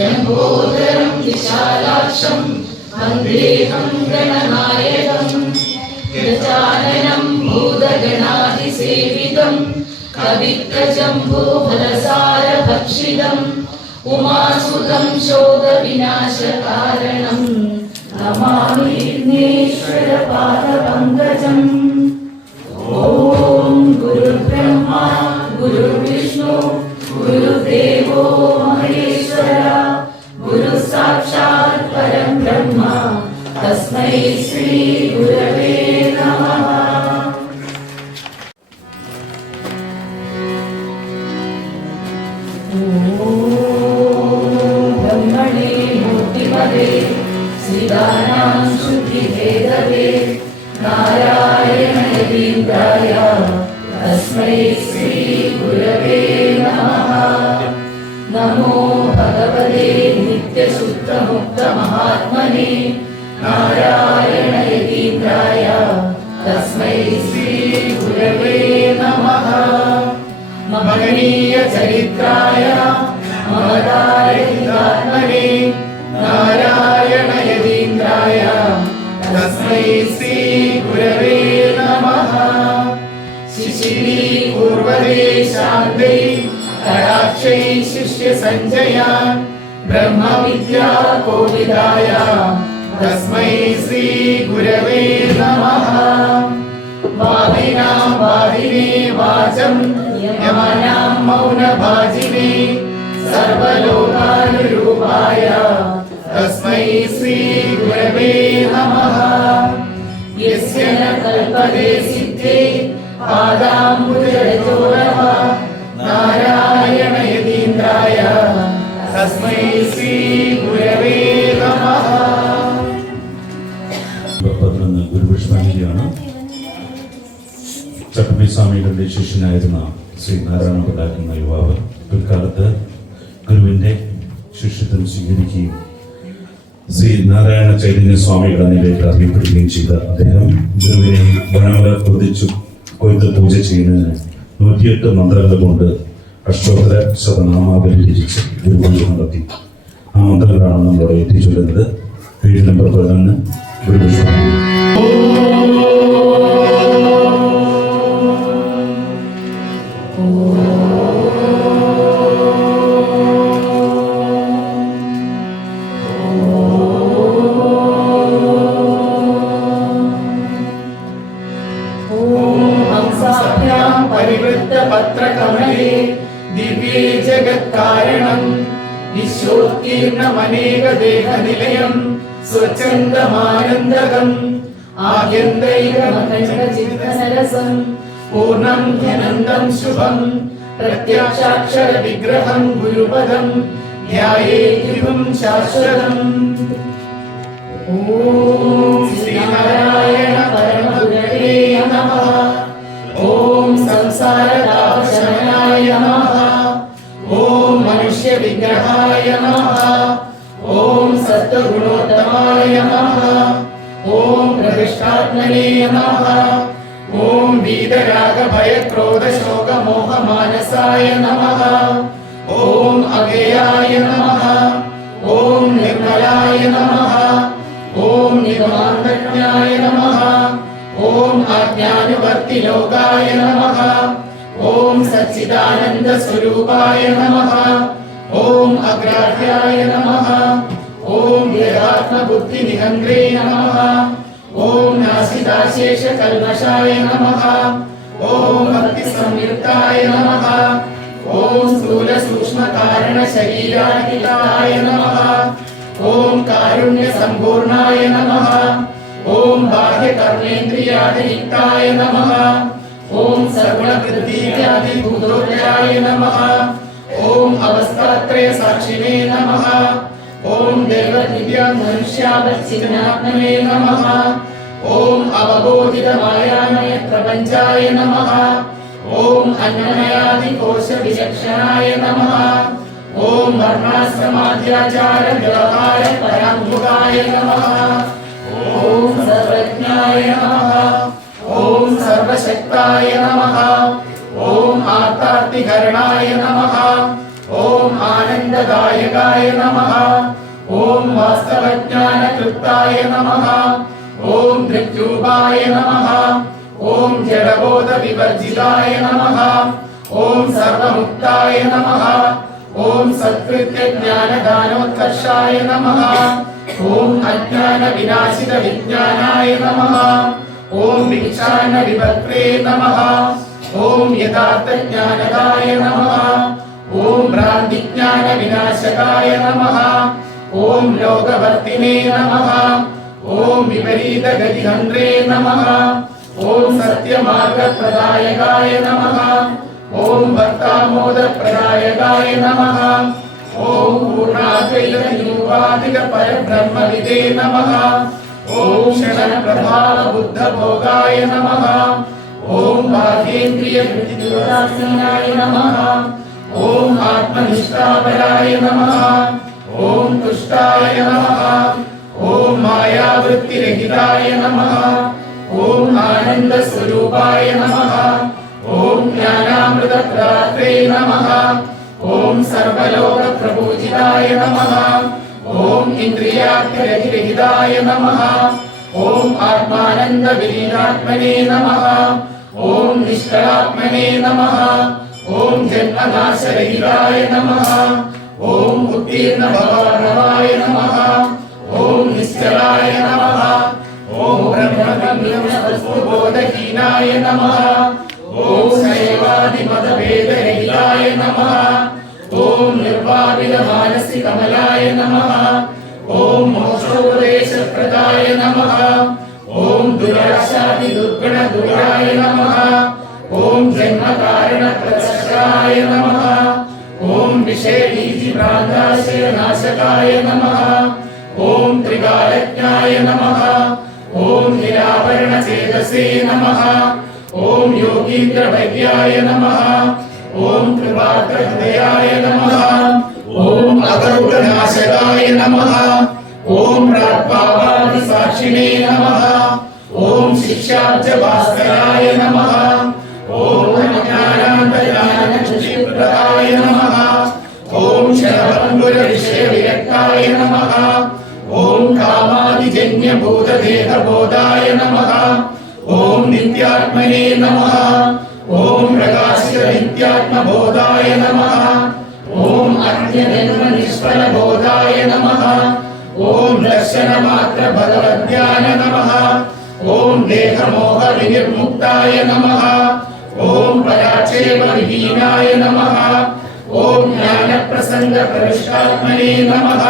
लंबोदरं विशालाक्षं वन्देऽहं गणनायकं गजाननं भूतगणाधिसेवितं कवित्तजम्बूफलसारभक्षितम् उमासुतं शोकविनाशकारणं नमामि विघ्नेश्वरपादपङ्कजम्। ॐ गुरुर्ब्रह्मा गुरुर्विष्णु गुरुदेवो महेश्वरा गुरु साक्षात् परं ब्रह्म तस्मै श्री गुरवे नमः। ब्रह्मणे मूर्तिमते श्रीदानां शुद्धिभेदवे नारायण यतीन्द्राय तस्मै श्री गुरवे नमः। नमो भगवते नित्यशुद्धमुक्तमहात्मने नारायण यतीन्द्राय तस्मै श्री गुरवे नमः। महनीय चरित्राय महदात्मने नारायण यतीन्द्राय तस्मै श्री गुरवे नमः। शिशिरी पूर्वदे शान्ते कटाक्षै शिष्य संजया ब्रह्म विद्या कोविदाय तस्मै श्री गुरवे नमः। वादिनां वादिने वाचं यमानां मौनभाजिने सर्वलोकानुरूपाय तस्मै श्री गुरवे नमः। यस्य न कल्पते सिद्धे पादाम्बुजरजोरः नारायण यतीन्द्राय तस्मै श्री गुरवे नमः। ഗുരുവിൻ്റെ ശിഷ്യനായിരുന്ന ശ്രീ നാരായണ പിള്ള എന്ന യുവാവ് പിൽക്കാലത്ത് ഗുരുവിൻ്റെ ശിഷ്യത്വം സ്വീകരിക്കുകയും ശ്രീ നാരായണ ചൈതന്യ സ്വാമികളുടെ നിലയിൽ അറിയപ്പെടുകയും ചെയ്ത അദ്ദേഹം ഗുരുവിനെ വനമല കൊതിച്ചു കൊയ്ത്ത് പൂജ ചെയ്യുന്നതിന് 108 മന്ത്രങ്ങൾ കൊണ്ട് അഷ്ടോത്തര ശതനാമാവലി രചിച്ച് ഗുരുപൂജ നടത്തി. ആ മന്ത്രങ്ങളാണ് നമ്മളോട് എത്തിച്ചുള്ളത്. Page number 11 ഗുരുപുഷ്പാഞ്ജലി. പരിവൃത്തപത്രകമലേ ദിവ്യേ ജഗത്കാരണം വിശ്വോത്കീർണമനേകദേഹനിലയം സ്വച്ഛന്ദമാനന്ദകം ആദ്യന്തൈകമഖണ്ഡചിത്തസരസം പൂർണ്ണം ധ്യാനന്തം ശുഭം പ്രത്യക്ഷാക്ഷരവിഗ്രഹം ഗുരുപദം ധ്യായേതിം ശാശ്വതം. ഓം ശ്രീനാരായണ പരമഗുരവേ നമഃ. ഓം സംസാരതാപശമനായ നമഃ. ഓം മനുഷ്യവിഗ്രഹായ നമഃ. ഓം സത്വഗുണോത്തമായ നമഃ. ഓം പ്രതിഷ്ഠാത്മനേ നമഃ. ഓം വീതരാഗഭയക്രോധശോകമോഹമാനസായ നമഃ. ഓം അഗയായ നമഃ. ഓം നിർമ്മലായ നമഃ. ഓം നിഗമാന്തജ്ഞായ നമഃ. ഓം ആജ്ഞാനുവർത്തിലോകായ നമഃ. ഓം സച്ചിദാനന്ദസ്വരൂപായ നമഃ. ഓം അഗ്രാഹ്യായ നമഃ. ഓം ദേഹാത്മബുദ്ധിനിഹന്ത്രേ നമഃ. ഓം നാസികാശേഷകൽമഷായ നമഃ. ഓം ഭക്തിസംയുക്തായ നമഃ. ഓം സ്ഥൂലസൂക്ഷ്മകാരണശരീരാതീതായ നമഃ. ഓം കാരുണ്യസമ്പൂർണായ നമഃ. ഓം ബാഹ്യകർമ്മേന്ദ്രിയാതിരിക്തായ നമഃ. ഓം സഗുണവൃദ്ധിവ്യാധിഭൂതോദയായ നമഃ. ഓം അവസ്ഥാത്രയ സാക്ഷിണേ നമഃ. ഓം ദേവദിവ്യമനുഷ്യാവച്ഛിന്നാത്മനേ നമഃ. ഓം അവബോധിതമായാമയ പ്രപഞ്ചായ നമഃ. ഓം അന്നമയാദികോശവിചക്ഷണായ നമഃ. ഓം വർണ്ണാശ്രമാദ്യാചാര വ്യവഹാര പരാംഗുകായ നമഃ. ഓം സർവജ്ഞായ നമഃ. ഓം സർവശക്തായ നമഃ. ഓം ആർത്താർത്തികരണായ നമഃ. ഓം ആനന്ദദായകായ നമഃ. ഓം വാസ്തവജ്ഞാനകൃത്തായ നമഃ. ഓം ധൃക്രൂപായ നമഃ. ഓം ജഡബോധവിവർജിതായ നമഃ. ഓം സർവമുക്തായ നമഃ. ഓം സത്കൃത്യജ്ഞാനദാനോത്കർഷായ നമഃ. ഓം അജ്ഞാനവിനാശിതവിജ്ഞാനായ നമഃ. ഓം ഭിക്ഷാന്നവിഭക്ത്രേ നമഃ. ഓം യഥാർത്ഥജ്ഞാനദായ നമഃ. ഓം ഭ്രാന്തിജ്ഞാനവിനാശകായ നമഃ. ഓം ലോകവർത്തിനേ നമഃ. ഓം വിപരീതഗതിഹന്ത്രേ നമഃ. ഓം സത്യമാർഗപ്രദായകായ നമഃ. ഓം ഭക്താമോദപ്രദായകായ നമഃ. ഓം പൂർണ്ണാദ്വൈതനിരൂപാധിക പരബ്രഹ്മവിദേ നമഃ. ഓം ക്ഷണപ്രഭാവബുദ്ധഭോഗായ നമഃ. ഓം ബാഹ്യേന്ദ്രിയവൃത്തിദുരാസീനായ നമഃ. ഓം ആത്മനിഷ്ഠാപരായ നമഃ. ഓം തുഷ്ടായ നമഃ. ഓം മായാവൃത്തിരഹിതായ നമഃ. ഓം ആനന്ദസ്വരൂപായ നമഃ. ഓം ജ്ഞാനാമൃതപ്രാത്രേ നമഃ. ഓം സർവലോകപ്രപൂജിതായ നമഃ. ഓം ഇന്ദ്രിയാർത്ഥരഹിതായ നമഃ. ഓം ആത്മാനന്ദവിലീനാത്മനേ നമഃ. ഓം നിഷ്കളാത്മനേ നമഃ. ഓം ജന്മനാശരഹിതായ നമഃ. ഓം ഉത്തീർണഭവായ നമഃ. ഓം നിശ്ചലായ നമഃ. ഓം ബ്രഹ്മബോധഹീനായ നമഃ. ഓം ശൈവാദിമതഭേദരഹിതായ നമഃ. ഓം നിർവാപിതമാനസികമലായ നമഃ. ഓം മോക്ഷോപദേശപ്രദായ നമഃ. ഓം ദുരാശാദിദുർഗണദൂരായ നമഃ. ഓം ജന്മകാരണപ്രദർശനായ നമഃ. ഓം വിഷയബീജിഭ്രാന്താശയനാശകായ നമഃ. ഓം ത്രികാലജ്ഞായ നമഃ. ഓം നിരാവരണചേതസേ നമഃ. ॐ योगीन्द्रवैद्याय नमः ॐ कृपात्रहृदयाय नमः ॐ अगरुडनाशकाय नमः ॐ राट्पावादिसाक्षिणे नमः ॐ शिक्षाब्जभास्कराय नमः ॐ ज्ञानान्तर्ज्ञानचक्षुप्रदाय नमः ॐ शरभङ्गुरविषयविरक्ताय नमः ॐ कामादिजन्यभूतदेहबोधाय नमः ॐ नित्यात्मने नमः ॐ प्रकाशितनित्यात्मबोधाय नमः ॐ अन्यजन्मनिष्फलबोधाय नमः ॐ दर्शनमात्रभगवद्ध्यान नमः ॐ देहमोहविनिर्मुक्ताय नमः ॐ पराक्षेपविहीनाय नमः ॐ ज्ञानप्रसङ्गप्रविष्टात्मने नमः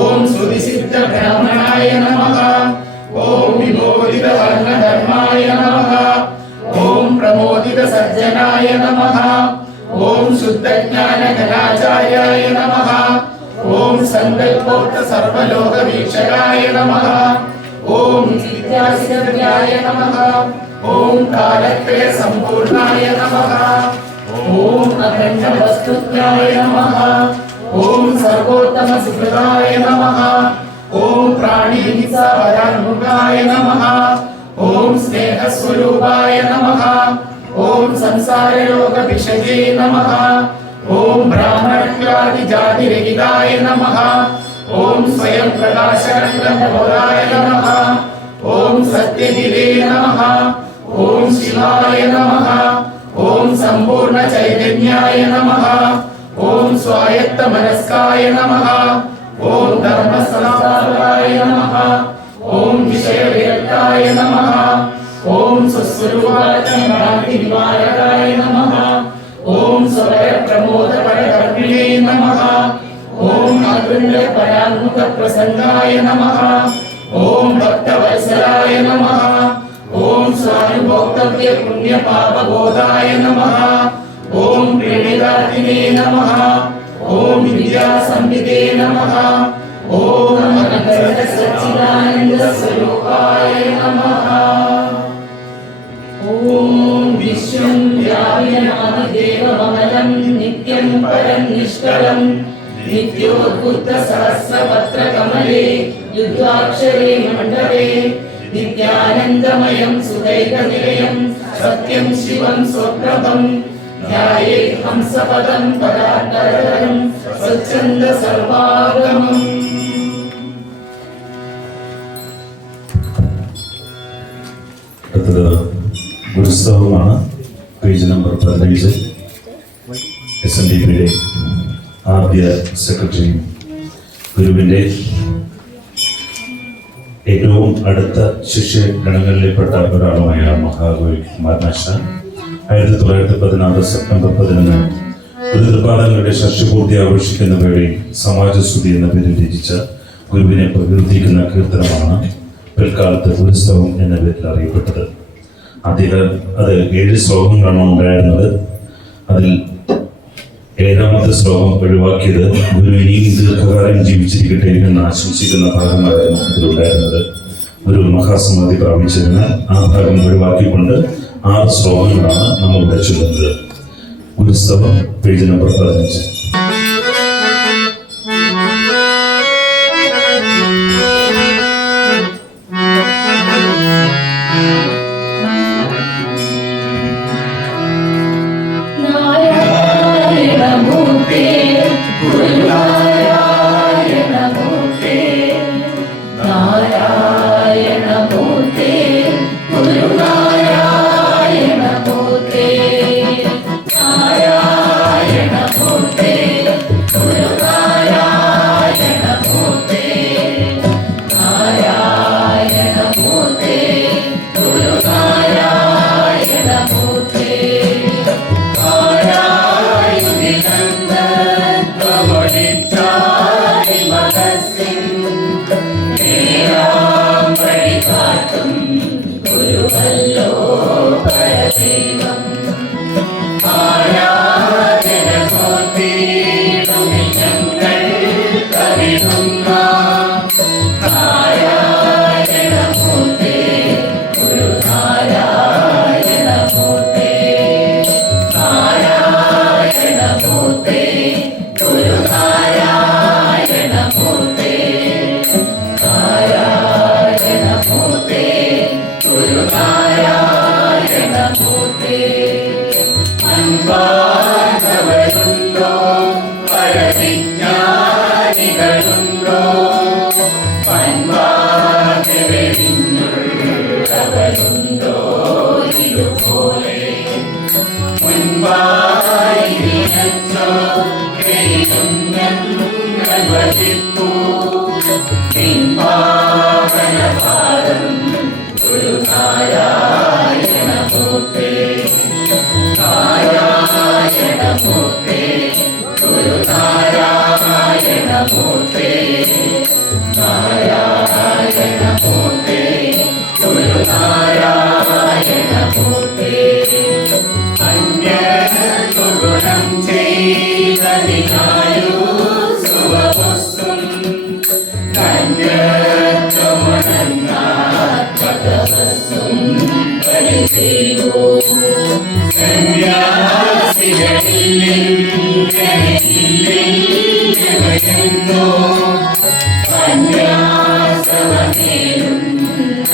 ॐ सुविसिद्धब्राह्मणाय नमः ॐ विबोधितवर्णधर्माय नमः ॐ प्रमोदितसज्जनाय नमः ॐ शुद्धज्ञानघनाचार्याय नमः ॐ सङ्कल्पोक्तसर्वलोकवीक्षकाय नमः ॐ विद्यासिद्ध्याय नमः ॐ कालत्रयसम्पूर्णाय नमः ॐ अखण्डवस्तुत्वाय नमः ॐ सर्वोत्तमसुहृदाय नमः ॐ प्राणिहिंसावरान्मुखाय नमः ॐ स्नेहस्वरूपाय नमः ॐ संसारयोगविषये नमः ॐ ब्राह्मणत्वादिजातिरहिताय नमः ॐ स्वयं प्रकाशकण्डबोधाय नमः ॐ सत्यगिरे नमः ॐ शिवाय नमः ॐ सम्पूर्णचैतन्याय नमः ॐ स्वायत्तमनस्काय नमः ॐ धर्मसंस्थापकाय नमः ॐ विषयविरक्ताय नमः ॐ स्वस्वरूपात्मभ्रान्तिनिवारकाय नमः ॐ स्वरप्रमोदपरकर्मिणे नमः ॐ अगृह्यपराङ्मुखप्रसन्नाय नमः ॐ भक्तवत्सलाय नमः ॐ स्वानुभोक्तव्यपुण्यपापबोधाय नमः ॐ प्रेणिदातिने नमः ॐ विद्यासंविदे नमः ॐ अनन्तसच्चिदानन्दस्वरूपाय नमः ॐ विश्वं व्याप्यनादिदेवममलं नित्यं परं निष्कलं नित्योद्भुतसहस्रपत्रकमले युद्धाक्षरे मण्डले नित्यानन्दमयं सुदैकनिलयं सत्यं शिवं स्वप्रभं ध्यायेत् हंसपदं पदान्तरं स्वच्छन्दसर्वागमम् അടുത്തത് ഗുരുസ്തവമാണ്. Page number 15. SNDPയുടെ ആദ്യ സെക്രട്ടറിയും ഗുരുവിൻ്റെ ഏറ്റവും അടുത്ത ശിഷ്യഗണങ്ങളിൽപ്പെട്ട ഒരാളുമായ മഹാകവി കുമാരനാശാൻ 1916 സെപ്റ്റംബർ 11 ഗുരുതൃപാദങ്ങളുടെ ഷഷ്ടിപൂർത്തി ആഘോഷിക്കുന്ന വേളയിൽ സമാജസ്തുതി എന്ന പേരിൽ രചിച്ച ഗുരുവിനെ പ്രകീർത്തിക്കുന്ന കീർത്തനമാണ് പിൽക്കാലത്ത് ഗുരുസ്തവം എന്ന പേരിൽ അറിയപ്പെട്ടത്. അദ്ദേഹം അത് 7 ശ്ലോകങ്ങളാണ് ഉണ്ടായിരുന്നത്. അതിൽ 7ാമത്തെ ശ്ലോകം ഒഴിവാക്കിയത് ഗുരു ഇനിയും ദീർഘകാലം ജീവിച്ചിരിക്കട്ടെ എന്ന് ആശംസിക്കുന്ന ഭാഗമായിരുന്നു ഇതിലുണ്ടായിരുന്നത്. ഒരു മഹാസമാധി പ്രാപിച്ചതിനാൽ ആ ഭാഗം ഒഴിവാക്കിക്കൊണ്ട് 6 ശ്ലോകങ്ങളാണ് നമ്മളിവിടെ ചൊല്ലുന്നത്. ഗുരുസ്തവം പേജ് നമ്പർ 15. Narayanamurte വിരചിപ്പൂ പാവനപാദം ഗുരുനാരായണമൂർത്തേ നാരായണമൂർത്തേ ഗുരുനാരായണമൂർത്തേ നാരായണമൂർത്തേ ഗുരുനാരായണമൂർത്തേ അന്യഗുണം ചെയ്തതിനായു സുവപുസ്സും കന്യകമുണങ്ങാത്തപസ്സും പരിചേവൂ സന്യാസികളില്ലെന്നോ സന്യാസവനേലും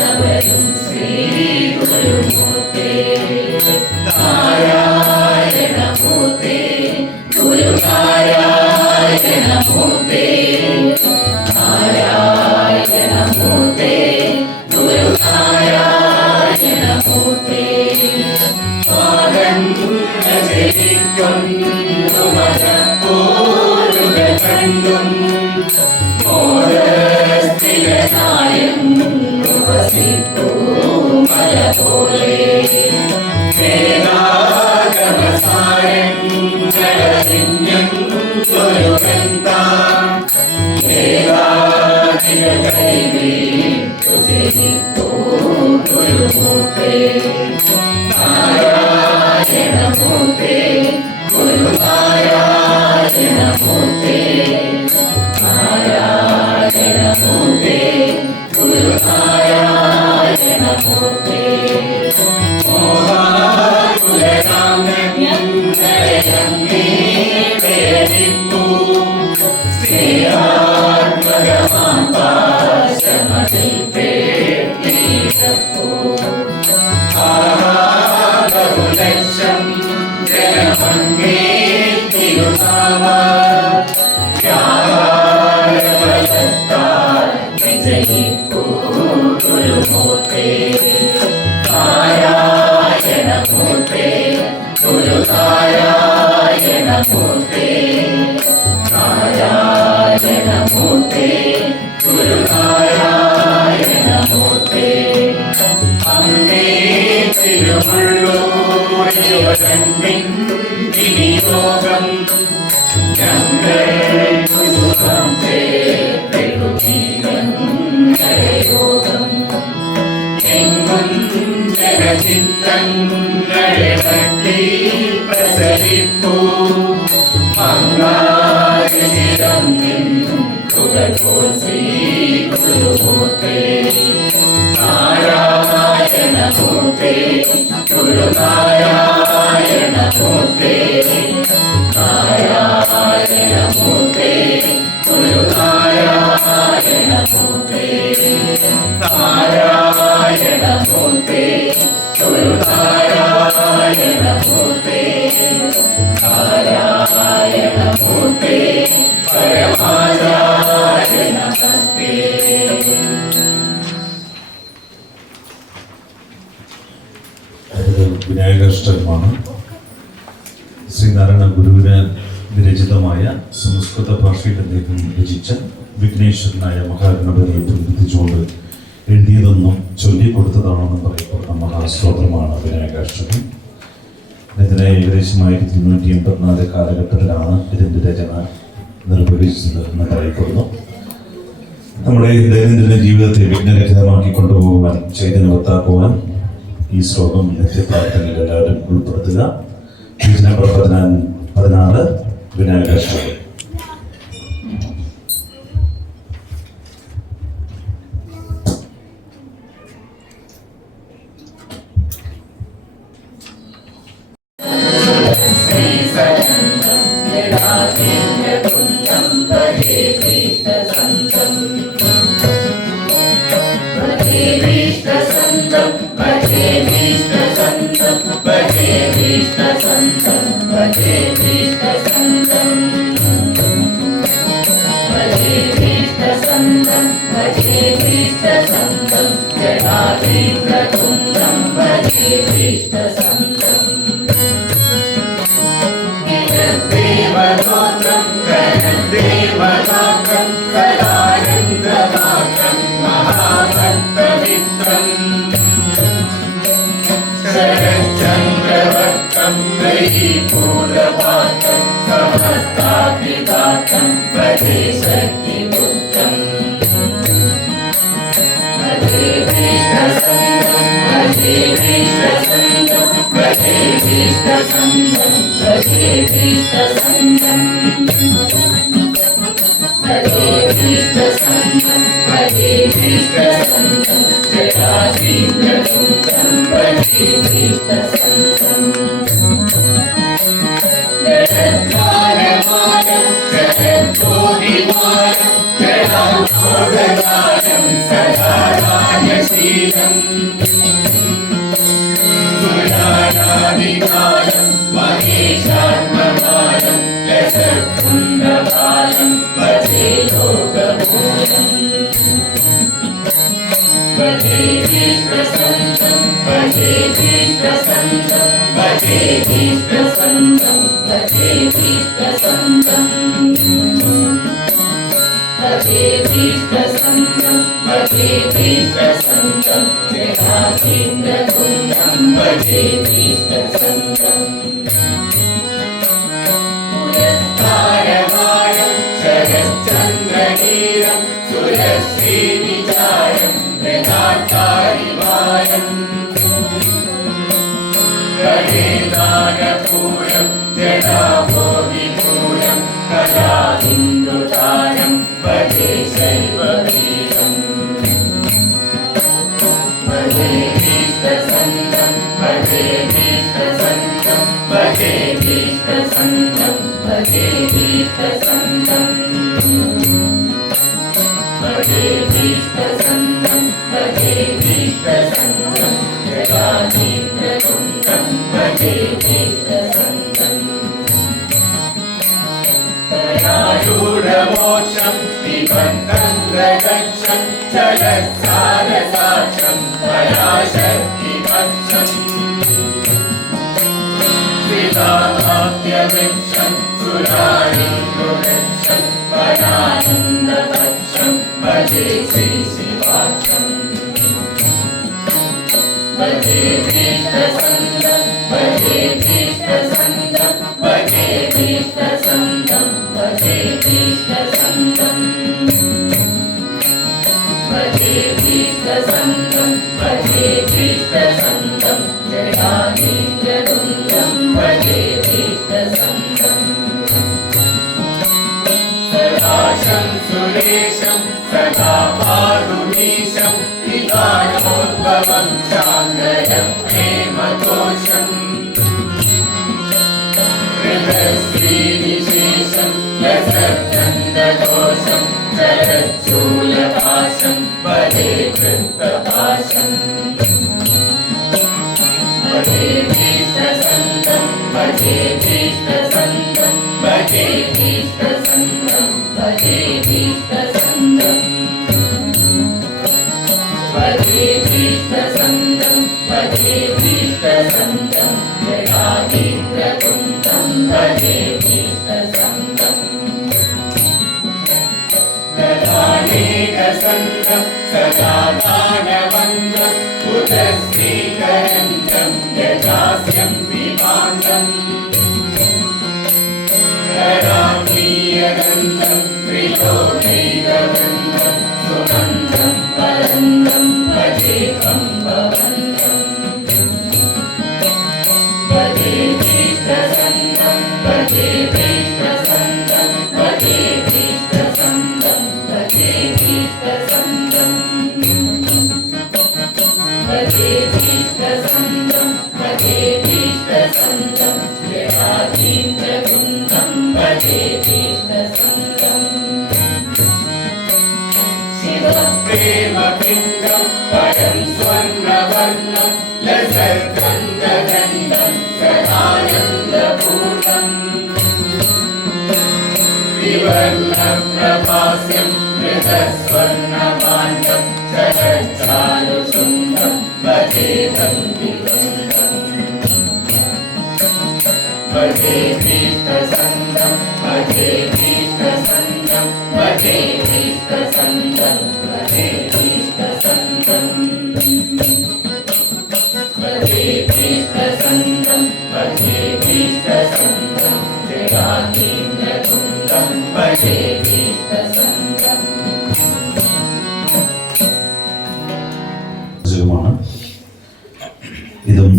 അവരും ശ്രീ ഗുരുമൂർത്തേ നാരായണമൂർത്തേ ഗുരുനാരായണമൂർത്തേ നാരായണമൂർത്തേ ഗുരുനാരായണമൂർത്തേ മലപ്പോരുകൾ കണ്ടും മോരസ്ഥിരനായും വസിപ്പൂ മല പോലെ ഗുരുമൂർത്തേ നാരായണമൂർത്തേ ഗുരുനാരായണമൂർത്തേ നാരായണമൂർത്തേ ഗുരുനാരായണമൂർത്തേ മോഹാകുലരാമന്യങ്ങളെ വേദിപ്പൂ ശ്രീയാത്മകമാം പാശമതിൽ പേട്ടീസപ്പൂ ആഹാരകുലക്ഷം ജനമങ്ങേ തിരുനാമ വ്യാപാരബലത്താൽ വിജയിപ്പൂ ഗുരുമൂർത്തേ നാരായണമൂർത്തേ ഗുരുനാരായണമൂർത്തേ നാരായണമൂർത്തേ ഗുരുനാരായണമൂർത്തേ അമ്മേ തിരുമുള്ളൂരിവരമ്പിൻ വിനിയോഗം ഞങ്ങൾ സുഖം യോഗം എങ്ങും ജനചിത്തങ്ങളെ വട്ടി പ്രസരിപ്പൂ മങ്ങാചിരം നിന്നും പുകഴ്പോൽ ശ്രീ ഗുരുമൂർത്തേ നാരായണമൂർത്തേ ഗുരുനാരായണമൂർത്തേ നാരായണമൂർത്തേ ഗുരുനാരായണമൂർത്തേ നാരായണമൂർത്തേ ഗുരുനാരായണമൂർത്തേ നാരായണമൂർത്തേ പരമാചാര്യ നമസ്തേ. വിനായകാഷ്ടകമാണ്. ശ്രീനാരായണ ഗുരുവിന് വിരചിതമായ സംസ്കൃത ഭാഷയിൽ അദ്ദേഹം രചിച്ച വിഘ്നേശ്വരനായ മഹാഗണപതിയെ പ്രതിനിധിച്ചുകൊണ്ട് എഴുതിയതൊന്നും ചൊല്ലിക്കൊടുത്തതാണെന്ന് പറയപ്പെടുന്ന മഹാസ്തോത്രമാണ് വിനായകാഷ്ടകം. ഇതിനെ ഏകദേശം 1884 കാലഘട്ടത്തിലാണ് ഇതിൻ്റെ രചന നിർവഹിച്ചത് എന്ന് പറയപ്പെടുന്നു. നമ്മുടെ ദൈനംദിന ജീവിതത്തെ വിഘ്നരഹിതമാക്കി കൊണ്ടുപോകുവാൻ ചൈതന്യവത്താക്കുവാൻ ഈ ശ്ലോകം നിത്യപ്രാർത്ഥനയിൽ എല്ലാവരും ഉൾപ്പെടുത്തുക. നമ്പർ 16 വിനായകാഷ്ടകം. ദേവഗോത്രം ഭജേ ഭീഷ്ടസന്തം ഭജേ ഭീഷ്ടസന്തം ജടാധീന്ദ്രകുന്തം ഭജേ ഭീഷ്ടസന്തം ഗണദ്വാരമാനം ശരദ്ഭോഗിമാനം ഗണാഘോഷകാരം സദാ രാജശീലം സുരാരാധികാരം മഹേശാത്മകാരം ലസകുണ്ടകാരം ഭജേ യോഗമൂലം ഭജേ ഭീഷ്ടസന്തം ഭജേ ഭീഷ്ടസന്തം ഭജേ ഭീഷ്ടസന്തം ഭജേ ഭീഷ്ടസന്തം ഭജേ ഭീഷ്ടസന്തം ഭജേ ഭീഷ്ടസന്തം ജടാധീന്ദ്രകുന്തം ഭജേ ഭീഷ്ടസന്തം പുരസ്കാരമായം ശരശ്ചന്ദ്രനീരം സുരശ്രീനിചാരം പ്രദാചാരിവാരം ഗണേദാനപൂരം ജടാഭോഗിപൂരം കലാഹിന്ദുതാരം ഭജേ ശൈവവീരം ഭജേ ഭീഷ്ടസന്തം ഭജേ ഭീഷ്ടസന്തം ഭജേ ഭീഷ്ടസന്തം ഭജേ ഭീഷ്ടസന്തം ഭജേ ഭീഷ്ടസന്തം ഭജേ ഭീഷ്ടസന്തം ജടാധീന്ദ്രകുന്തം ഭജേ ഭീഷ്ടസന്തം ദയാരൂഢമോക്ഷം നിബന്ധം പ്രദക്ഷം ചലസാരസാക്ഷം പരാശക്തിപക്ഷം ശ്രീതാഹാപ്യവൃക്ഷം സുരാരീവൃക്ഷം പരാനന്ദപക്ഷം ഭജേ ശ്രീശിവാക്ഷം ഭജേ ഭീഷ്ടസന്തം ഭജേ ഭീഷ്ടസന്തം ഭജേ ഭീഷ്ടസന്തം ഭജേ ഭീഷ്ടസന്തം ഭജേ ഭീഷ്ടസന്തം ഭജേ ഭീഷ്ടസന്തം ജടാധീന്ദ്രകുന്തം ഭജേ ഭീഷ്ടസന്തം സദാശം സുരേശം സദാ പാരുമീശം വികാരോദ്ഭവം ശാങ്കരം പ്രേമഘോഷം ഹൃദശ്രീനിശേഷം ലസഗന്ധഘോഷം ശരച്ചൂലപാശം ഭജേ കൃത്തപാശം ഭജേ ഭീഷ്ടസന്തം ഭജേ ഭീഷ്ടസന്തം ഭജേ ഭീഷ്ടസന്തം ഭജേ ഭീഷ്ടസന്തം ഭജേ ഭീഷ്ടസന്തം ഭജേ ഭീഷ്ടസന്തം ജടാധീന്ദ്രകുന്തം ഭജേ ഭീഷ്ടസന്തം ദദാനേകസന്തം സദാ ദാനവന്തം ഉദശ്രീകരന്തം യഥാസ്യം വിഭാന്തം കരാമീയഗന്ധം ത്രിലോകൈകവൃന്ദം സുഗന്ധം പരന്തം ഭജേ കമ്പവന്തം ഭജേ ഭീഷ്ടസന്തം ഭജേ ഭീഷ്ടസന്തം ഭജേ ഭീഷ്ടസന്തം ഭജേ ഭീഷ്ടസന്തം ഭജേ ഭീഷ്ടസന്തം ഭജേ ഭീഷ്ടസന്തം ജടാധീന്ദ്രകുന്തം ഭജേ ഭീഷ്ടസന്തം ശിവപ്രേമപിണ്ഡം പരം സ്വർണവർണം ലസഗന്ധഗന്ധം സദാനന്ദപൂർണം വിവർണപ്രഭാസ്യം മൃതസ്വർണപാണ്ഡം ശരച്ചാരുശുണ്ഡം ഭജേ വന്ദിവൃന്ദം ഭജേ ഭീഷ്ടസന്തം ഭജേ ഭീഷ്ടസന്തം ഭജേ ഭീഷ്ടസന്തം ഭജേ ഭീഷ്ടസന്തം ഭജേ ഭീഷ്ടസന്തം ഭജേ ഭീഷ്ടസന്തം ജടാധീന്ദ്രകുന്തം ഭജേ ഭീഷ്ടസന്തം ഇതും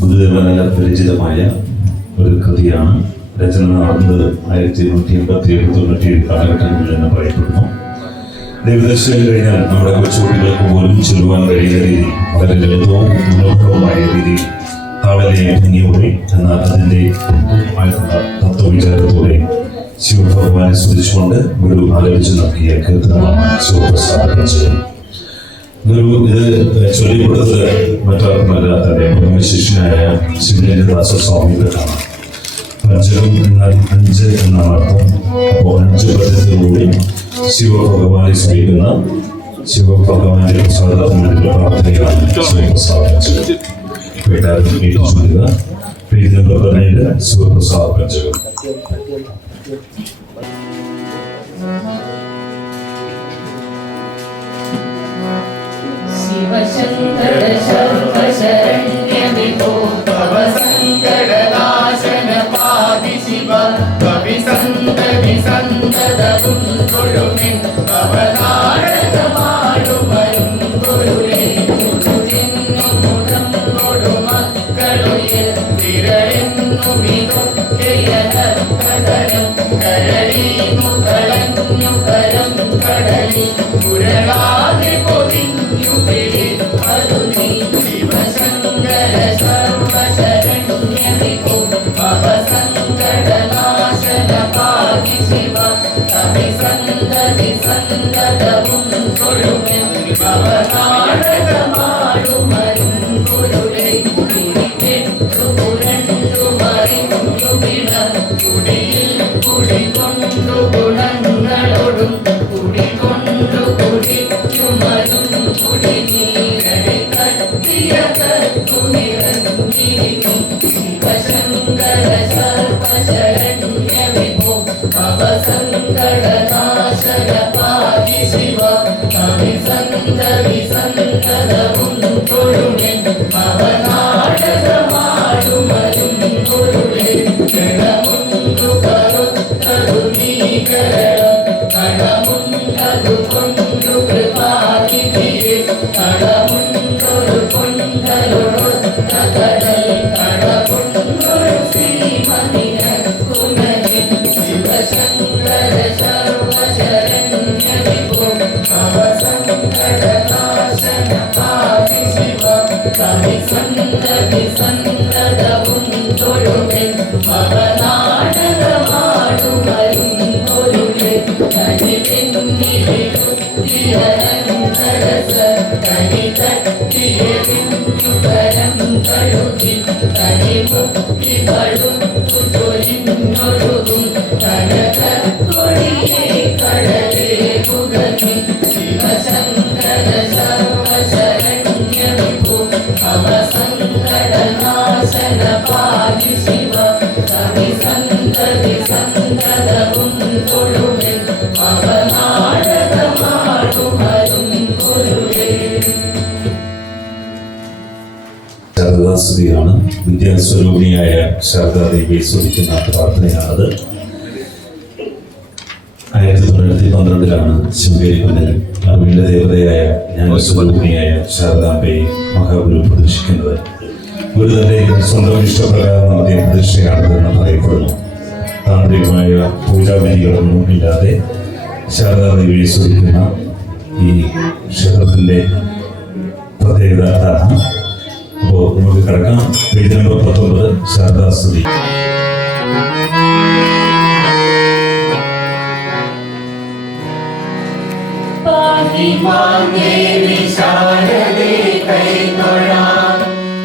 ഗുരുദേവനാൽ പരിചിതമായ ഒരു കൃതിയാണ്. രചന നടന്നത് 1887 കാലഘട്ടങ്ങളിൽ എന്ന് പറയപ്പെടുന്നു. ദൈവദർശനം കഴിഞ്ഞാൽ നമ്മുടെ കൊച്ചുകുട്ടികൾക്ക് പോലും ചെല്ലുവാൻ കഴിയുന്ന രീതി വളരെ ലളിതവും മനോഹരവുമായ രീതിയിൽ താളലയെ ഭംഗിയോടെ എന്നാൽ അതിൻ്റെ തത്വവിചാരത്തോടെ ശിവഭഗവാനെ സ്തുതിച്ചുകൊണ്ട് ഗുരു ആലോചിച്ച് നൽകിയ കീർത്തനമാണ് ശിവപ്രസാദം. ഗുരു ഇത് ചൊല്ലിക്കൊടുത്തത് മറ്റാർക്കുമല്ല തന്റെ പരമശിഷ്യനായ ശിവലിംഗദാസ സ്വാമികൾക്കാണ്. പഞ്ചകം എന്നാൽ 5 എന്നാണ് അർത്ഥം. അപ്പോൾ 5 പദ്ധതികളോടെ ശിവഭഗവാനെ സ്മരിക്കുന്ന ശിവഭഗവാന്റെ പ്രസാദത്തിന് വേണ്ടിയുള്ള പ്രാർത്ഥനയാണ് ശിവപ്രസാദ പഞ്ചകം. എല്ലാവരും ഏറ്റുചൊല്ലുക. Page number 17 Sivaprasada പഞ്ചകം. ശിവശങ്കര ശർവശരണ്യ വിഭോ ഭവ സങ്കടനാശന പാതി ശിവ കവി സന്തതി സന്തതവും തൊഴുമിൻ ഭവനാടകമാടുമരും ഗുരുളെ മുടം കൊടുമക്കളുയർ തിരയെന്നു വിതൊക്കെയനക്കടലും കരളീന്നു കളഞ്ഞു കരം കടലിൽ കുരളാതെ പൊതിഞ്ഞു പിടി അരുണി ശിവശങ്കര സർവശരണ്യ വിഭോ ഭവ സങ്കടനാശന പാതി ശിവ കവി സന്തതി സന്തതവും തൊഴുമെൻ ഭവനാടകമാടുമരും ഗുരുളെ തിരികെട്ടു പുരണ്ടു മറിഞ്ഞു വിട കുടിയിൽ കുടികൊണ്ടു ഗുണങ്ങളോടും കുടികൊണ്ടു കുടിക്കുമരും കുടിനീരടി കത്തിയ കത്തു നിറഞ്ഞിരിക്കും ശിവശങ്കര സർവശരണ്യ വിഭോ ഭവ സങ്കടനാശന പാതി ശിവ കവി സന്തതി സന്തതവും തൊഴുമെൻ ഭവനാടകമാടുമരും ഗുരുളെ ഗണമുണ്ടു കറുത്തതു നീകരണം കണമുണ്ടതു കൊണ്ടു കൃപാതിഥിയെ കടമുണ്ടൊരു കൊണ്ടലൊടുത്ത കടൽ കടകൊണ്ടൊരു ശ്രീമണിയക്കുമനെ ശിവശങ്കര സർവശരണ്യ വിഭോ ഭവ സങ്കടനാശന പാതി ശിവ കവി സന്തതി സന്തതവും തൊഴുമെൻ ഭവനാടകമാടുമരും ഗുരുളെ കരിവെന്നിലിടുത്തിയരങ്കരസ കരി തട്ടിയെറിഞ്ഞു കരം കഴുകി കരിമുക്കി പഴുത്തു തൊഴിഞ്ഞൊഴുകും കനകക്കൊടിയെ കടലേ പുകമി ശിവശങ്കര സർവശരണ്യ വിഭോ ഭവ സങ്കടനാശന പാതി ശിവ കവി സന്തതി സന്തതവും തൊഴുമെൻ ഭവനാടകമാടുമരും ഗുരുളെ. ശാരദാസ്തുതിയാണ്. വിദ്യാസ്വരൂപിണിയായ ശാരദാദേവിയെ സ്തുതിക്കുന്ന പ്രാർത്ഥനയാണത്. 1912 ശിവഗിരി കുന്നിൽ അറിവിന്റെ ദേവതയായ ജ്ഞാനസ്വരൂപിണിയായ ശാരദാംബയെ മഹാഗുരു പ്രദർശിക്കുന്നത്. ഗുരു തന്റെ സ്വന്തം ഇഷ്ടപ്രകാരം നടത്തിയ പ്രതിഷ്ഠയാണിതെന്ന് പറയപ്പെടുന്നു. താന്ത്രികമായ പൂജാവിധികളൊന്നും ഇല്ലാതെ ശാരദാദേവിയെ സ്തുതിക്കുന്ന ഈ ക്ഷേത്രത്തിന്റെ പ്രത്യേകത അതാണ്. അപ്പോൾ നമുക്ക് കിടക്കാം. Page number 19 ശാരദാസ്തുതി. പാഹി മാം ദേവി ശാരദേ കൈതൊഴാം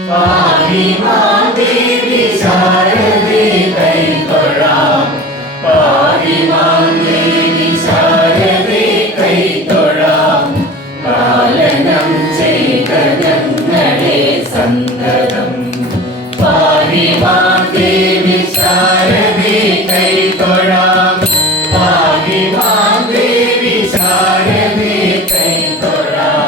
പാഹി മാം ദേവി ശാരദേ കൈതൊഴാം പാഹി മാം ദേവി ശാരദേ കൈതൊഴാം പാലനം ചെയ്ത ഞങ്ങളെ സന്തതം പാഹി മാം ദേവി ശാരദേ കൈതൊഴാം പാഹി മാം ദേവി ശാരദേ കൈതൊഴാം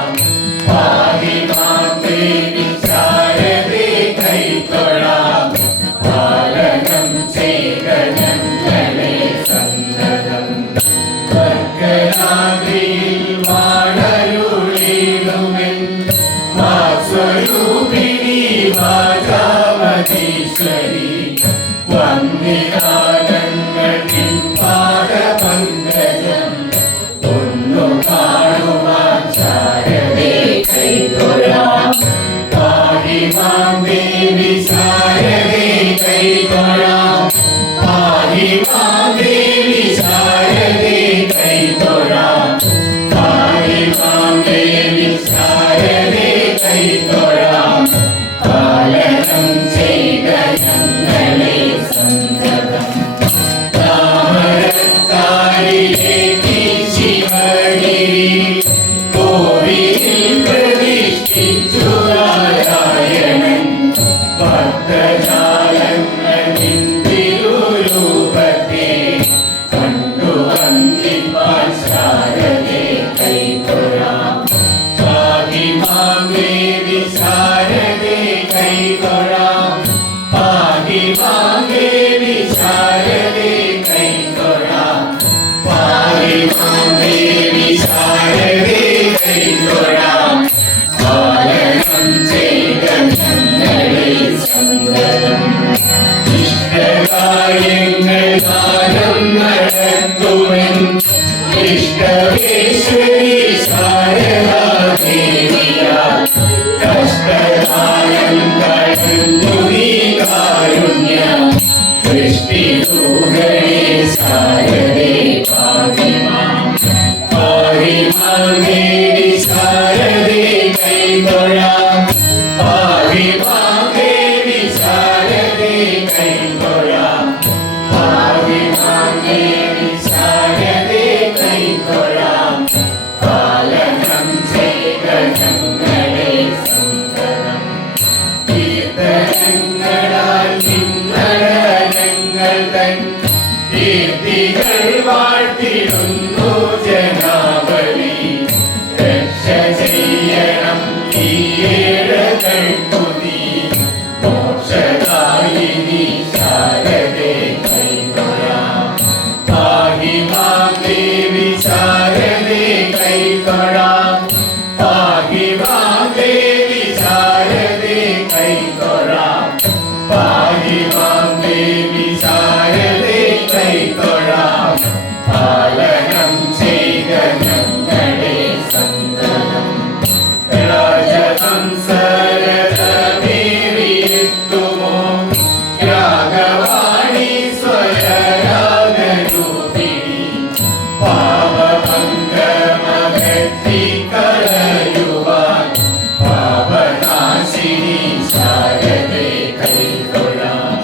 ദേവി ശാരദേ കൈതൊഴാം പാലനം ചെയ്ത ഞങ്ങളെ സന്തതം ഇഷ്ടകാര്യങ്ങൾ ദാനം നടത്തുവൻ ഇഷ്ടവേശ്വരി ശാരദാ ദേവിയാൽ കഷ്ടകാലം കടന്നു നീ കാരുണ്യം ദൃഷ്ടിതൂകളെ ശാരദേ പാഹിമാം ദേവി ശാരദേ കൈതൊഴാം പാഹിമാം ദേവി ശാരദേ കൈതൊഴാം പാഹിമാം ദേവി ശാരദേ കൈതൊഴാം പാലനം ചെയ്ത ഞങ്ങളെ സന്തതം കീർത്തനങ്ങളാൽ നിന്നടനങ്ങൾ തൻ കീർത്തികൾ വാഴ്ത്തിടുന്നു ജനാവലി രക്ഷ ചെയ്യണം ഈ ഏഴകൾക്കു നീ മോക്ഷദായിനി ശാരദേ കൈതൊഴാം പാഹിമാം ദേവി ശാരദേ കൈതൊഴാം പാഹിമാം ദേവി ശാരദേ കൈതൊഴാം പാഹിമാം ദേവി ശാരദേ കൈതൊഴാം പാലനം ചെയ്ത ഞങ്ങളെ സന്തതം രാജഹംസരഥമേറിയെത്തുമോ രാഗവാണി സ്വരരാഗരൂപിണി പാപഭംഗമകറ്റി കളയുവാൻ പാപനാശിനി ശാരദേ കൈതൊഴാം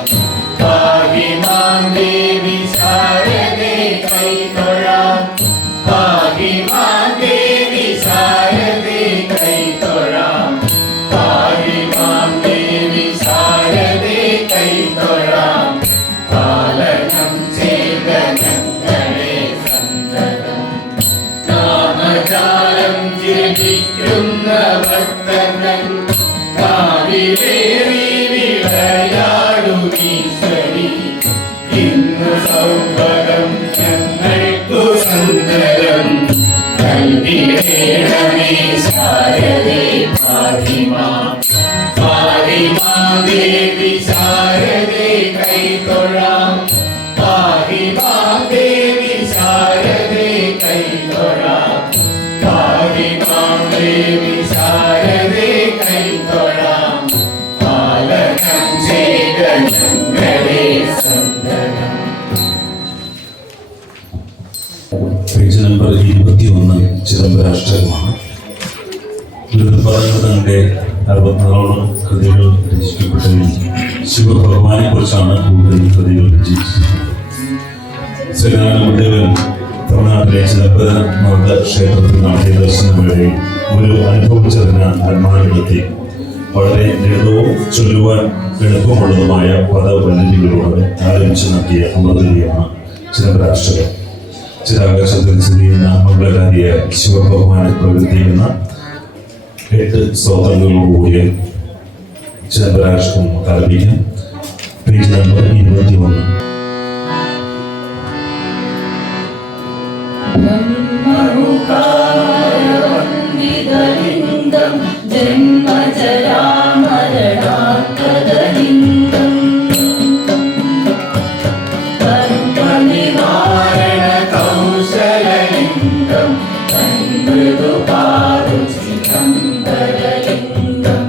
പാഹിമാം ദേവി ശാരദേ കൈതൊഴാം പാഹിമാം ദേവി ശാരദേ കൈതൊഴാം പാഹിമാം ദേവി ശാരദേ കൈതൊഴാം പാലനം ചെയ്ത ഞങ്ങളെ സന്തതം നാമജാലം ജപിക്കുന്ന ഭക്തൻ കാവിലേറി വിളയാടുമീശ്വരി ഇന്നു സൗഭഗം ഞങ്ങൾക്കു സന്തതം നൽകിടേണമേ ശാരദേ പാഹിമാം പാഹിമാം ദേവി ശാരദേ കൈതൊഴാം പാഹിമാം ദേവി ശാരദേ കൈതൊഴാം പാഹിമാം ദേവി ശാരദേ കൈതൊഴാം പാലനം ചെയ്ത ഞങ്ങളെ സന്തതം പേജ് നമ്പർ 21 ചിദംബരാഷ്ടകമാണ്. തങ്ങളുടെ 64 കൃതികൾ രചിക്കപ്പെട്ടതിൽ ശിവഭഗവാനെ കുറിച്ചാണ് കൂടുതൽ കൃതികൾ രചിച്ചിരിക്കുന്നത്. ശ്രീനാരായണദേവൻ തമിഴ്നാട്ടിലെ ചിദംബരനാഥ ക്ഷേത്രത്തിൽ നടത്തിയ ദർശനം വേളയിൽ ഒരു അനുഭവിച്ചതിന് ആത്മാവിലെത്തി വളരെ ലളിതവും ചൊല്ലുവാൻ എളുപ്പമുള്ളതുമായ പദവല്ലരികളോട് ആരംഭിച്ചു നൽകിയ അമൃതലിയാണ് ചിദംബരാഷ്ടകം. ചിരാകാശത്തിൽ സ്ഥിതി ചെയ്യുന്ന മംഗളകാരിയായ ശിവഭഗവാനെ പ്രകീർത്തിക്കുന്ന 8 സ്തോത്രങ്ങളോടുകൂടിയ ചിദംബരാഷ്ടകം ആരംഭിക്കാം. Page number 21. ലിംഗം ജന്മജരാമരണാത്മകലിംഗം കർമ്മനിവാരണ കൗശലലിംഗം തന്മൃദുപാരുചിദംബരലിംഗം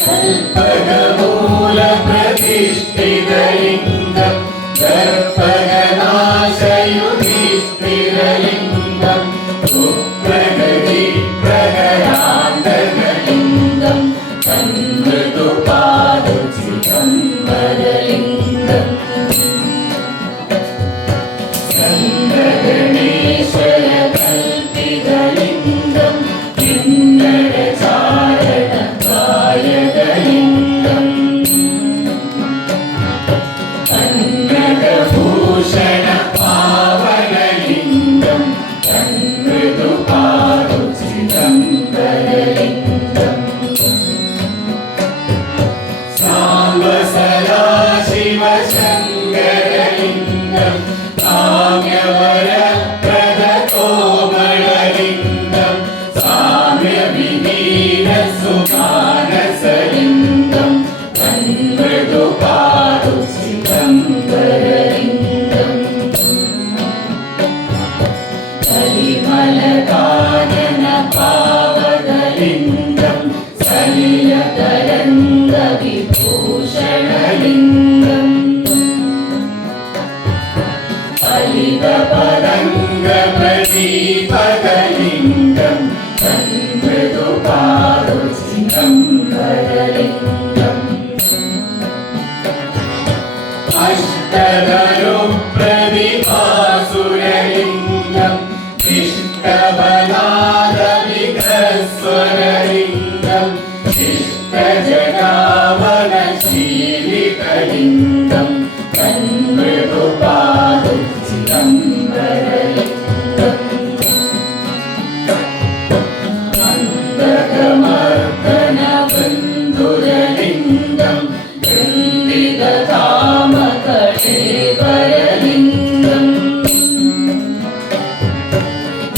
കൽപ്പകമൂല പ്രതിഷ്ഠിതലിംഗം ദർപ്പകനാശയുധിഷ്ഠിരലിംഗം പ്രകൃതി പ്രകരാന്തകലിംഗം തന്മൃദുപാരുചിദംബരലിംഗം ചന്ദ്രഗണേശ്വര കൽപ്പിതലിംഗം കിന്നരചാരണ കായകലിംഗം കന്നകഭൂഷണ പാവനലിംഗം തന്മൃദുപാരുചിദംബരലിംഗം സാംബ സദാശിവ ശങ്കരലിംഗം പദലിംഗം ചിദംബരലിംഗം അഷ്ടധനുപ്രതിഭാസുരലിംഗം ഇഷ്ടബലാദവിഗ്രസ്വരലിംഗം ഇഷ്ടജഗാവനശീലിതലിംഗം തന്മൃദുപാദു ചിദംബരലിംഗം അന്തകമർദ്ദനബന്ധുരലിംഗം വൃന്ദിതകാമകടേവരലിംഗം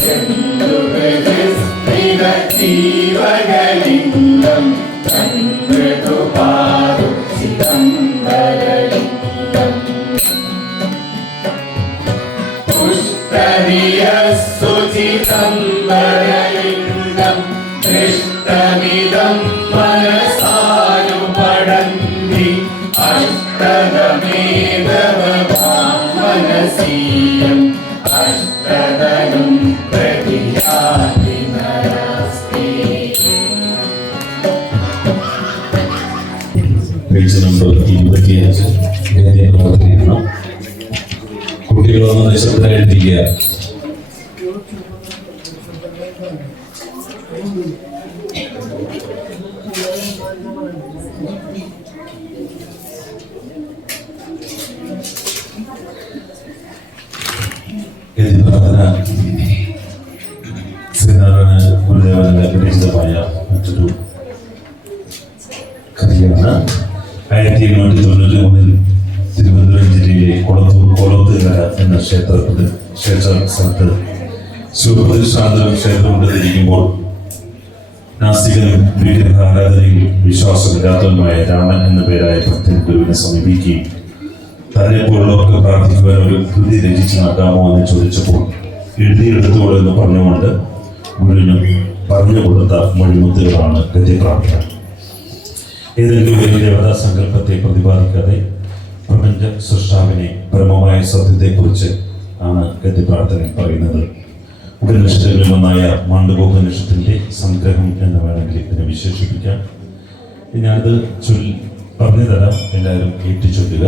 ചന്ദ്രഹൃദയസ്ഥിതജീവകലിംഗം തന്മൃദുപാദു ചിദംബരലിംഗം പുഷ്ടരിയസ്സു ചിദംബരലിംഗം ദൃഷ്ടമിദം മനസാനുപടന്തി അഷ്ടദമേതവമാനസീയം അഷ്ടദനും പ്രതിയാതി നരസ്തേ. Page number 25 കുട്ടികളൊന്ന് നിശബ്ദരായിരിക്കുക. ശ്രീനാരായണ ഗുരുദേവന്റെ പരിചിതമായ മറ്റൊരു കഥയാണ്. 1893 തിരുവനന്തപുരം ജില്ലയിലെ കോലത്തുകര എന്ന ക്ഷേത്ര സ്ഥലത്ത് ശിവപ്രതിഷ്ഠാന്തരം ക്ഷേത്രമുണ്ടെന്നിരിക്കുമ്പോൾ നാസ്തികനും വിഗ്രഹാരാധനയിൽ വിശ്വാസമില്ലാത്തതുമായ രാമൻ എന്ന പേരായ ഭക്തൻ ഗുരുവിനെ സമീപിക്കുകയും തന്നെ പോലുള്ളവർക്ക് പ്രാർത്ഥിക്കുവാൻ ഒരു കൃതി രചിച്ച് നൽകാമോ എന്ന് ചോദിച്ചപ്പോൾ എഴുതിയെടുത്തോളൂ എന്ന് പറഞ്ഞുകൊണ്ട് ഗുരുവിന് പറഞ്ഞു കൊടുത്ത മൊഴിമുത്തുകളാണ് ഗദ്യപ്രാർത്ഥന. ഏതെങ്കിലും ഒരു ദേവതാ സങ്കല്പത്തെ പ്രതിപാദിക്കാതെ പ്രപഞ്ച സൃഷ്ടാവിനെ പരമമായ സത്യത്തെക്കുറിച്ച് ആണ് ഗദ്യപ്രാർത്ഥനയിൽ പറയുന്നത്. ഉപനിഷത്തുകളിൽ ഒന്നായ മാണ്ഡവോപനിഷത്തിന്റെ സംഗ്രഹം എന്ന് വേണമെങ്കിൽ ഇതിനെ വിശേഷിപ്പിക്കാം. ഞാനത് പറഞ്ഞു തരാം, എല്ലാവരും ഏറ്റുചൊല്ലുക.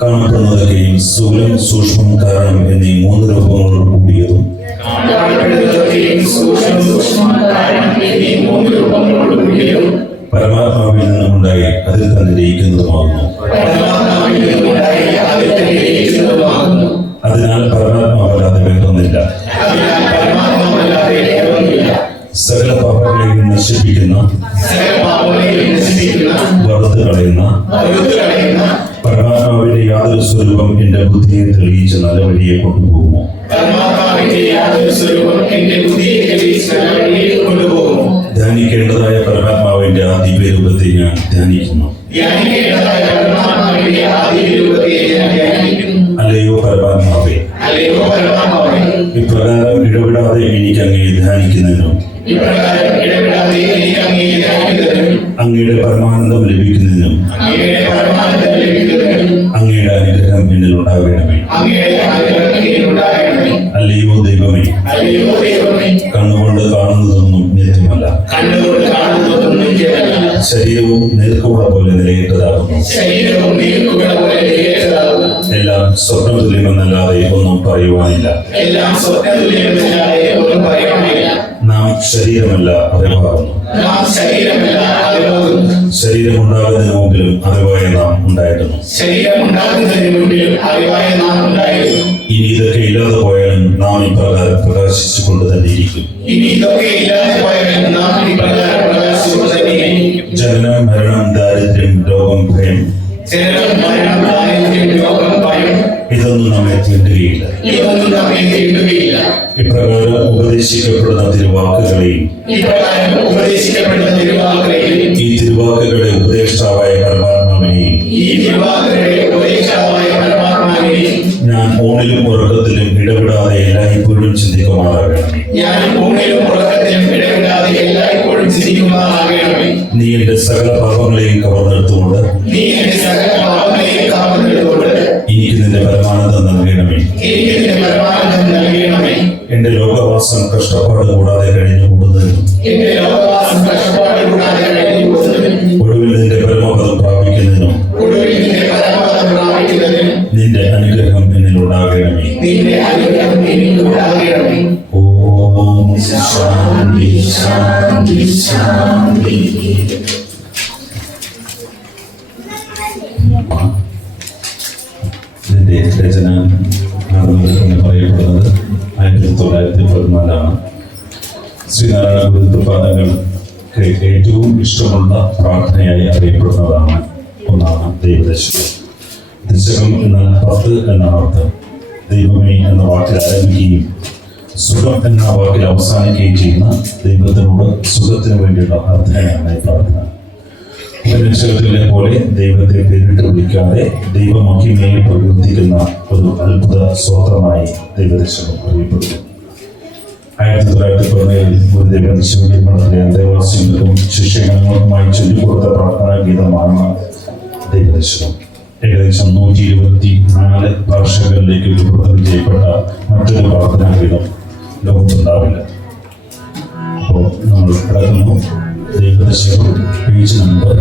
കാണപ്പെടുന്നതൊക്കെയും സ്ഥൂലം, സൂക്ഷ്മം, കാരണം എന്നീ 3 രൂപങ്ങളോട് കൂടിയതും പരമാത്മാവിൽ നിന്നുമുണ്ടായി അതിൽ തന്നെ ലയിക്കുന്നതുമാകുന്നു. അതിനാൽ പരമാത്മാവല്ലാതെ വേറൊന്നില്ല. സകല പാപങ്ങളെയും നശിപ്പിക്കുന്ന, വറുത്ത് കളയുന്ന പരമാത്മാവിന്റെ യാതൊരു സ്വരൂപം എന്റെ ബുദ്ധിയെ തെളിയിച്ച് നല്ല വഴിയെ കൊണ്ടുപോകുമോ? ധ്യാനിക്കേണ്ടതായ പരമാത്മാവിന്റെ ആ ദിവ്യരൂപത്തെ ഞാൻ ധ്യാനിക്കുന്നു. അല്ലയോ പരമാത്മാവേ, ഇപ്രകാരം ഇടപെടാതെ എനിക്ക് അങ്ങയെ ധ്യാനിക്കുന്നതിനും അങ്ങയുടെ പരമാനന്ദം ലഭിക്കുന്നതിനും അങ്ങയുടെ അനുഗ്രഹം എന്നിൽ ഉണ്ടാകണമേ. അല്ലയോ ദൈവമേ, കണ്ണുകൊണ്ട് കാണുന്നതൊന്നും നിത്യമല്ല. ശരീരവും നീർക്കുവള പോലെ നിലയിട്ടതാകുന്നു. എല്ലാം സ്വപ്നതുല്യമെന്നല്ലാതെ ഒന്നും പറയുവാനില്ല. നാം ശരീരമല്ല, അറിവാകുന്നു. ശരീരമുണ്ടാകുന്നതിന് മുമ്പിലും അറിവായ നാം ഉണ്ടായിരുന്നു. ഇനി ഇതൊക്കെ ഇല്ലാതെ പോയാലും നാം ഇപ്രകാരം പ്രകാശിച്ചു കൊണ്ട് തന്നെ ഇരിക്കും. ജനനം, മരണം, ദാരിദ്ര്യം, രോഗം, ഭയം ഇതൊന്നും നമ്മെ തീണ്ടുകയില്ല. ഇപ്രകാരം ഉപദേശിക്കപ്പെടുന്ന തിരുവാക്കുകളെയും ഈ തിരുവാക്കുകളുടെ ഉപദേഷ്ടാവായ പരമാത്മാവിനെയും ഞാൻ ഊണിലും ഉറക്കത്തിലും ഇടപെടാതെ എല്ലായ്പ്പോഴും ചിന്തിക്കുമാറാകണമേ. നീ എന്റെ സകല പാപങ്ങളെയും കവർന്നെടുത്തുകൊണ്ട് എനിക്ക് നിന്റെ പരമാനന്ദം നൽകണമേ. എന്റെ ലോകവാസം കഷ്ടപ്പാട് കൂടാതെ കഴിഞ്ഞു കൂടുന്നതിനും ഒടുവിൽ നിന്റെ പരമപദം പ്രാപിക്കുന്നതിനും നിന്റെ അനുഗ്രഹം എന്നിലുണ്ടാകണമേ. ഓം ശാന്തി ശാന്തി ശാന്തി. ഇതിന്റെ രചന എന്ന് പറയപ്പെടുന്നത് 1914 ശ്രീനാരായണ ഗുരുപാദങ്ങൾക്ക് ഏറ്റവും ഇഷ്ടമുള്ള പ്രാർത്ഥനയായി അറിയപ്പെടുന്നതാണ് ഒന്നാണ് ദൈവദശകം. ദശകം എന്ന 10 എന്ന അർത്ഥം. ദൈവമേ എന്ന വാക്കിൽ ആരംഭിക്കുകയും സുഖം എന്ന വാക്കിൽ അവസാനിക്കുകയും ചെയ്യുന്ന ദൈവത്തിനോട് സുഖത്തിന് വേണ്ടിയുള്ള പ്രാർത്ഥനയാണ് ഈ പ്രാർത്ഥന. ഉപനിഷത്തിലെ പോലെ ദൈവത്തെ പേരിട്ട് വിളിക്കാതെ ദൈവമഹിമയെ പ്രകീർത്തിക്കുന്ന ഒരു അത്ഭുത സ്വതന്ത്രമായി ദൈവദശകം അറിയപ്പെടുന്നു. 1917 ഒരു ദൈവദശമിന്റെ മഠത്തിലെ അന്തേവാസികൾക്കും ശിഷ്യഗണങ്ങളുമായി ചൊല്ലിക്കൊടുത്ത പ്രാർത്ഥനാ ഗീതമാണ് ദൈവദശകം. ഏകദേശം 124 ഭാഷകളിലേക്ക് വിവർത്തനം ചെയ്യപ്പെട്ട മറ്റൊരു പ്രാർത്ഥനാ ഗീതം ലോകത്തുണ്ടാവില്ല. അപ്പോൾ നമ്മൾ കിടക്കുന്നു Daivadasakam page number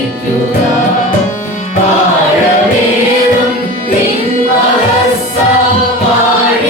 26. Parabéns, in Mahasa, Mari.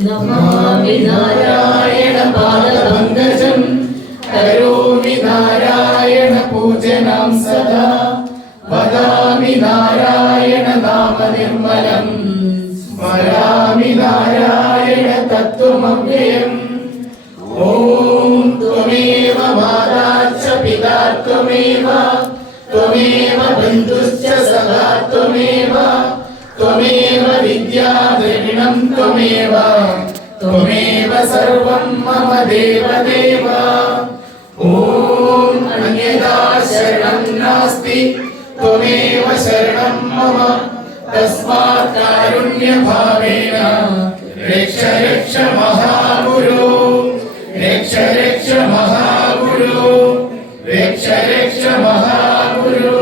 നമാമി നാരായണ പാദപങ്കജം കരോമി നാരായണ പൂജനം സദാ വദാമി നാരായണ നാമ നിർമ്മലം സ്മരാമി നാരായണ തത്വമവ്യയം ഓം ത്വമേവ മാതാ ച പിതാ ത്വമേവ ത്വമേവ ബന്ധുശ്ച സഖാ ത്വമേവ ത്വമേവ വിദ്യാ ദ്രവിണം ത്വമേവ ത്വമേവ സർവം മമ ദേവദേവ ഓം അന്യഥാ ശരണം നാസ്തി ത്വമേവ ശരണം മമ തസ്മാത് കാരുണ്യഭാവേന രക്ഷ രക്ഷ മഹാഗുരു രക്ഷ രക്ഷ മഹാഗുരു രക്ഷ രക്ഷ മഹാഗുരു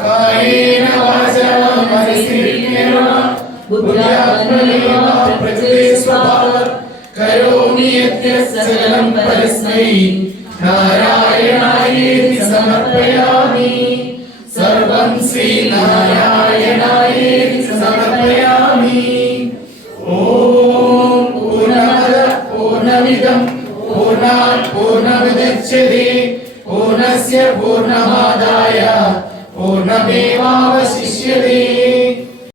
കായേന വാചാ മനസേന ബുദ്ധ്യാത്മനേന പ്രകൃതി സ്വഭാവാത് കരോമി യദ്യത് സകലം പരസ്മൈ നാരായണായേതി സമർപ്പയാമി സർവം ശ്രീ നാരായണായേതി സമർപ്പയാമി ഓം പൂർണ്ണമദ പൂർണ്ണമിദം പൂർണ്ണാത് പൂർണ്ണമുദച്യത്തെ പൂർണ്ണസ്യ പൂർണ്ണമാദായ പൂർണ്ണമേവാവശിഷ്യത്തെ